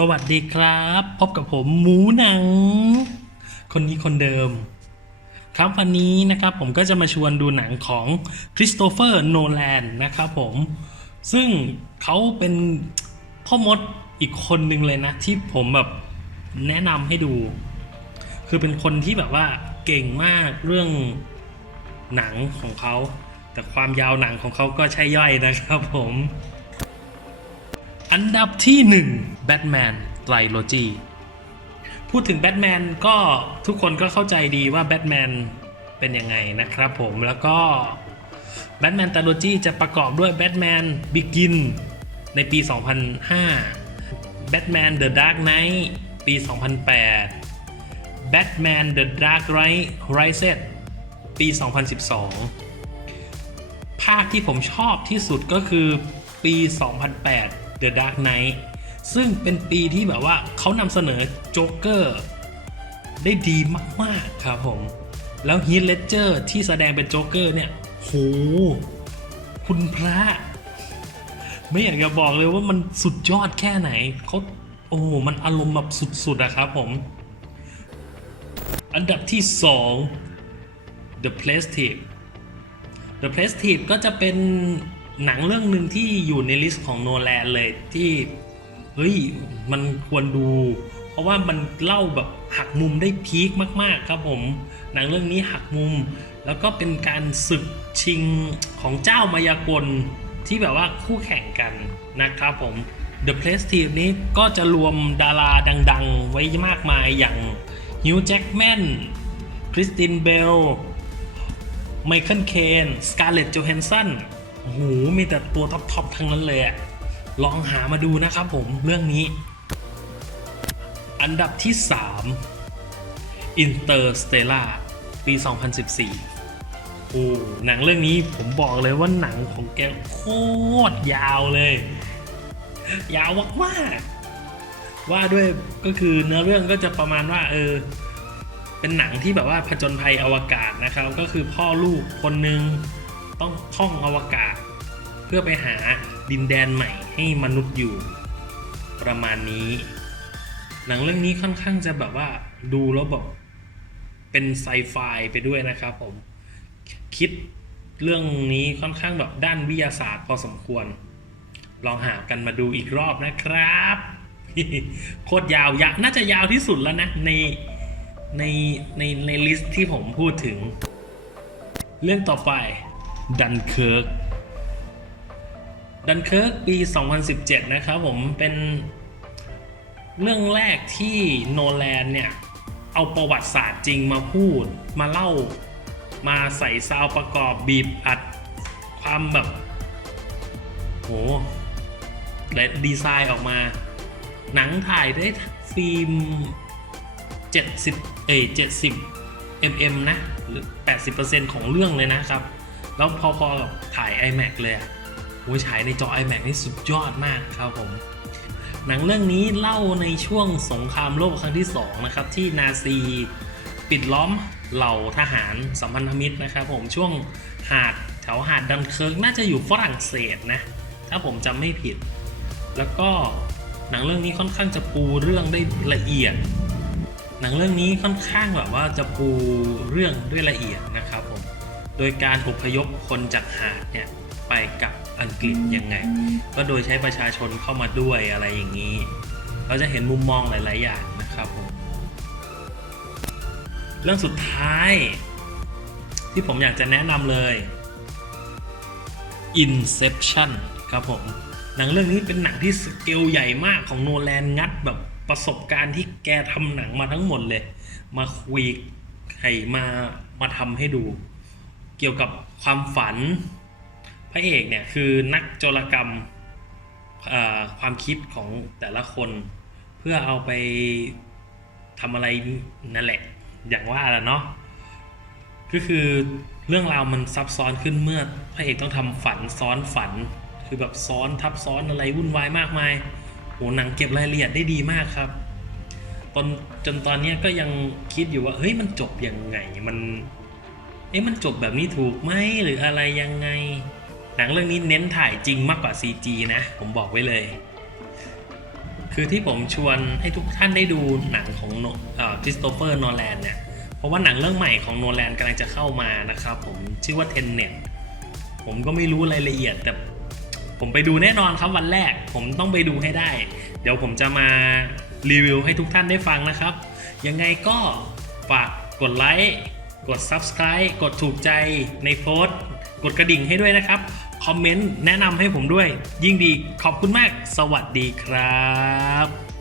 สวัสดีครับ พบกับผมหมูหนัง คนนี้คนเดิม ครับวันนี้นะครับผมก็จะมาชวนดูหนังของคริสโตเฟอร์โนแลนนะครับผม ซึ่งเขาเป็นพ่อมดอีกคนหนึ่งเลยนะ ที่ผมแบบแนะนำให้ดู คือเป็นคนที่แบบว่าเก่งมากเรื่องหนังของเขา แต่ความยาวหนังของเขาก็ใช่ย่อยนะครับผม อันดับที่ 1 Batman Trilogy พูดถึงแบทแมนก็ทุกคนก็เข้าใจดีว่าแบทแมนเป็นยังไงนะครับผมแล้วก็แบทแมน Trilogy จะประกอบด้วยแบทแมน Begin ในปี 2005 Batman The Dark Knight ปี 2008 Batman The Dark Knight Rises ปี 2012 ภาคที่ผมชอบที่สุดก็คือปี 2008 The Dark Knight ซึ่งเป็นปีที่แบบว่าเขานำเสนอโจ๊กเกอร์ได้ดีมาก ๆ ครับผม แล้วฮีทเลเจอร์ที่แสดงเป็นโจ๊กเกอร์เนี่ยโหคุณพระ ไม่อยากจะบอกเลยว่ามันสุดยอดแค่ไหนเขาโอ้โหมันอารมณ์แบบสุดๆอะครับผม อันดับที่ 2 The Prestige The Prestige ก็จะเป็น หนังเรื่องหนึ่งที่อยู่ในลิสต์ของโนแลนเลยที่เฮ้ยมันควรดู เพราะว่ามันเล่าแบบหักมุมได้พีคมาก ๆ ครับผม หนังเรื่องนี้หักมุม แล้วก็เป็นการศึกชิงของเจ้ามายากลที่แบบว่าคู่แข่งกันนะครับผม The Prestige นี้ก็จะรวมดาราดัง ๆ ไว้มากมายอย่างฮิวจ์แจ็กแมนคริสตินเบลไมเคิลเคนสการ์เล็ตโจแฮนสัน โอ้โหมีแต่ตัวท็อปๆทั้งนั้นเลยอะลองหามาดูนะครับผมเรื่องนี้ อันดับที่ 3 Interstellar ปี 2014 โอ้หนังเรื่องนี้ผมบอกเลยว่าหนังของแกโคตรยาวเลย ยาวมากๆว่าด้วยก็คือเนื้อเรื่องก็จะประมาณว่า เออ เป็นหนังที่แบบว่าผจญภัยอวกาศนะครับ ก็คือพ่อลูกคนหนึ่งต้องท่องอวกาศ เพื่อไปหาดินแดนใหม่ให้มนุษย์อยู่ประมาณนี้ หนังเรื่องนี้ค่อนข้างจะแบบว่าดูแล้วแบบเป็นไซไฟไปด้วยนะครับผม คิดเรื่องนี้ค่อนข้างแบบด้านวิทยาศาสตร์พอสมควร ลองหากันมาดูอีกรอบนะครับ โคตรยาวยะน่าจะยาวที่สุดแล้วนะ ในในในในลิสต์ที่ผมพูดถึง เรื่องต่อไปดันเคิร์ก ดันเคิร์กปี 2017 นะครับผมเป็นเรื่องแรกที่โนแลนเนี่ย เอาประวัติศาสตร์จริงมาพูด มาเล่ามาใส่ซาวประกอบบีบอัดความแบบโหและดีไซน์ออกมา หนังถ่ายได้ฟิล์ม 70 เอย70 mm นะ หรือ 80%ของเรื่องเลยนะครับ แล้วพอๆกับถ่าย iMac เลยอะ โอ้ฉายในจอ iMac นี่สุดยอดมากครับผม หนังเรื่องนี้เล่าในช่วงสงครามโลกครั้งที่ 2 นะครับ ที่นาซีปิดล้อมเหล่าทหารสัมพันธมิตรนะครับผมช่วงหาดแถวหาดดันเคิร์กน่าจะอยู่ฝรั่งเศสนะ ถ้าผมจำไม่ผิด แล้วก็หนังเรื่องนี้ค่อนข้างจะปูเรื่องได้ละเอียด หนังเรื่องนี้ค่อนข้างแบบว่าจะปูเรื่องด้วยละเอียดนะครับผม โดยการอพยพคนจากหาดเนี่ย ไปกับอังกฤษยังไง ก็โดยใช้ประชาชนเข้ามาด้วยอะไรอย่างนี้ เราจะเห็นมุมมองหลาย ๆ อย่างนะครับผมเรื่องสุดท้าย ที่ผมอยากจะแนะนำเลย Inception ครับผม หนังเรื่องนี้เป็นหนังที่สเกลใหญ่มากของโนแลนงัดแบบประสบการณ์ที่แกทำหนังมาทั้งหมดเลย มาคุยให้มามาทำให้ดู เกี่ยวกับความฝัน ระเอกเนี่ยคือนักโจรกรรมความคิดของแต่ละคน เพื่อเอาไปทำอะไรนั่นแหละ อย่างว่าแหละเนาะก็คือเรื่องราวมันซับซ้อนขึ้นเมื่อพระเอกต้องทำฝันซ้อนฝัน คือแบบซ้อนทับซ้อนอะไรวุ่นวายมากมายโหหนังเก็บรายละเอียดได้ดีมากครับตอนจนตอนนี้ก็ยังคิดอยู่ว่าเฮ้ยมันจบยังไงมันเอ๊ะมันจบแบบนี้ถูกไหมหรืออะไรยังไง หนังเรื่องนี้เน้นถ่ายจริงมากกว่า CG นะ ผมบอกไว้เลย คือที่ผมชวนให้ทุกท่านได้ดูหนังของคริสโตเฟอร์โนแลนเนี่ย เพราะว่าหนังเรื่องใหม่ของโนแลนกำลังจะเข้ามานะครับผมชื่อว่าเทนเน็ตผมก็ไม่รู้รายละเอียดแต่ผมไปดูแน่นอนครับวันแรก ผมต้องไปดูให้ได้ เดี๋ยวผมจะมารีวิวให้ทุกท่านได้ฟังนะครับ ยังไงก็ฝากกดไลค์ กด Subscribe กดถูกใจในโพสต์ กดกระดิ่งให้ด้วยนะครับ คอมเมนต์แนะนำให้ผมด้วย ยิ่งดีขอบคุณมาก สวัสดีครับ